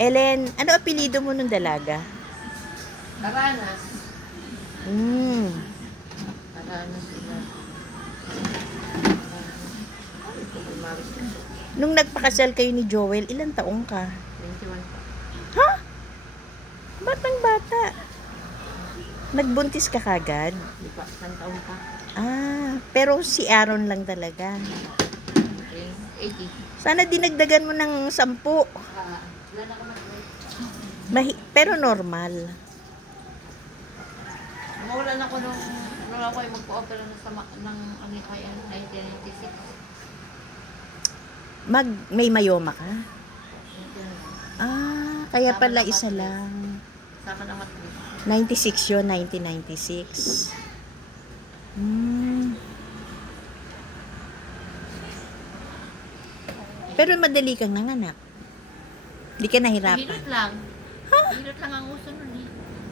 Ellen, ano apelido mo nung dalaga? Karanas. Karanas sila. Nung nagpakasal kayo ni Joel, ilang taong ka? 21 pa. Ha? Batang bata. Nagbuntis ka kagad? Di pa, 1 taon pa. Pero si Aaron lang talaga. 80. Sana dinagdagan mo ng 10. Wala na ako Pero normal. Mawalan ako nung ako ay magpo-opera ng kaya 1996. May mayoma ka? Kaya pala isa lang. Sama na matris. 96 yun, 1996. Pero madali kang nanganak. Hindi ka nahirapan. Hilot lang. Hilot lang ang uso nun eh.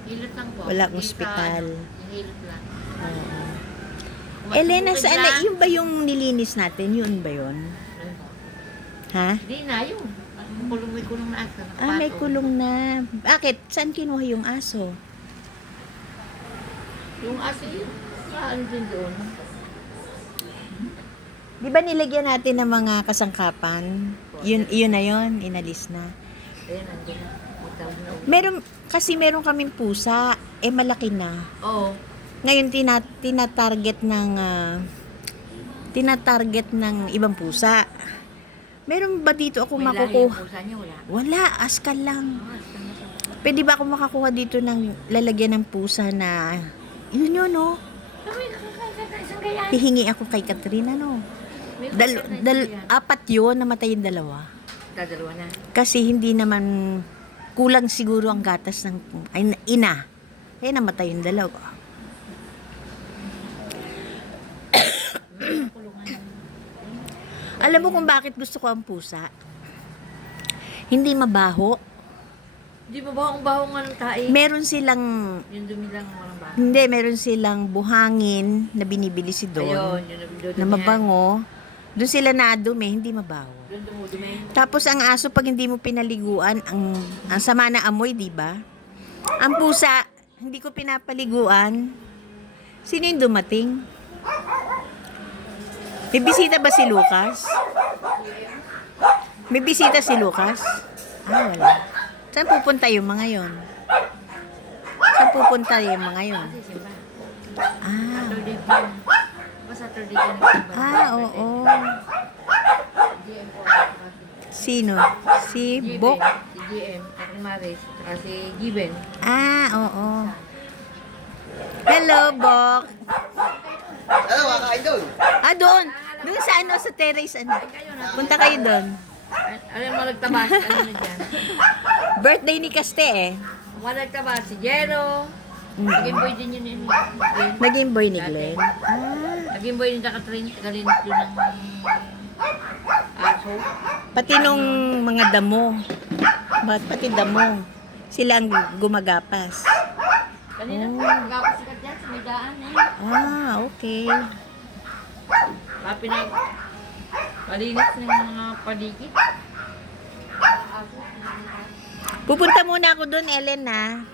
Hilot lang po. Walang Hindi ospital. Hilot lang. Elena, saan na? Yung ba yung nilinis natin? Yun ba yun? Ha? Hindi na yun. May kulong na aso. May kulong na. Bakit? Saan kinuha yung aso? Yung aso yun. Ano din doon? Di ba nilagyan natin ng mga kasangkapan? Yun na yun. Inalis na. Ayan, andun na. Meron kaming pusa. Malaki na. Oo. Ngayon, tinatarget ng ibang pusa. Meron ba dito ako May lahi yung makukuha? pusa niya, wala. Wala, askal lang. Pwede ba ako makakuha dito ng lalagyan ng pusa na, yun, no? Isang kaya. Hihingi ako kay Katrina, no? Apat yun, namatay yung 2. Dadalawa na. Kasi hindi naman, kulang siguro ang gatas ng ina. Kaya namatay yung 2. Alam mo kung bakit gusto ko ang pusa? Hindi mabaho. Di ba ba ang bahong nga ng tae? Meron silang, Yung dumi lang walang baho. hindi, meron silang buhangin na binibili si Don. Ayun, yun Na mabango. Doon sila nadumi, hindi mabaho. Doon dumudumi. Tapos ang aso pag hindi mo pinaliguan, ang sama na amoy, di ba? Ang pusa, hindi ko pinapaliguan. Sino yung dumating? May bisita ba si Lucas? May bisita si Lucas? Wala. Saan pupunta yung mga yon? Saan pupunta yung mga yon? Kasi simba. Ah. Saturday pa. Saturday ka nagsimba. Oo. GM po. Sino? Si Bok? Si GM, si Maris, saka si Given. Oo. Hello, Bok. Ano, kakain doon? Doon. Doon sa sa terrace, Punta kayo doon. Ano yung malagtabas? Ano na dyan? Birthday ni Kaste, Malagtabas, si Jero. Naging boy din yun yun. Naging boy ni Glenn. Naging boy din Katrin. Galing yun ng aso. Pati nung mga damo. Pati damo. Sila ang gumagapas. Kanina, magkakasikat dyan sa may daan eh. Okay. Palinis ng mga paligid. Pupunta muna ako doon, Ellen, ha?